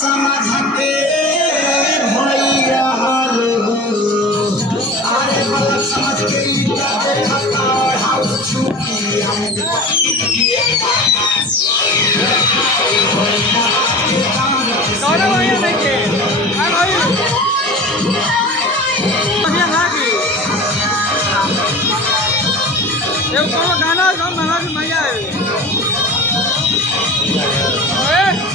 समाधके भैया हालो अरे वाला समझ के देखता हाउ छुपी हम कौन भैया देखे हां भाई भैया लागी ये कौन गाना गाना भैया है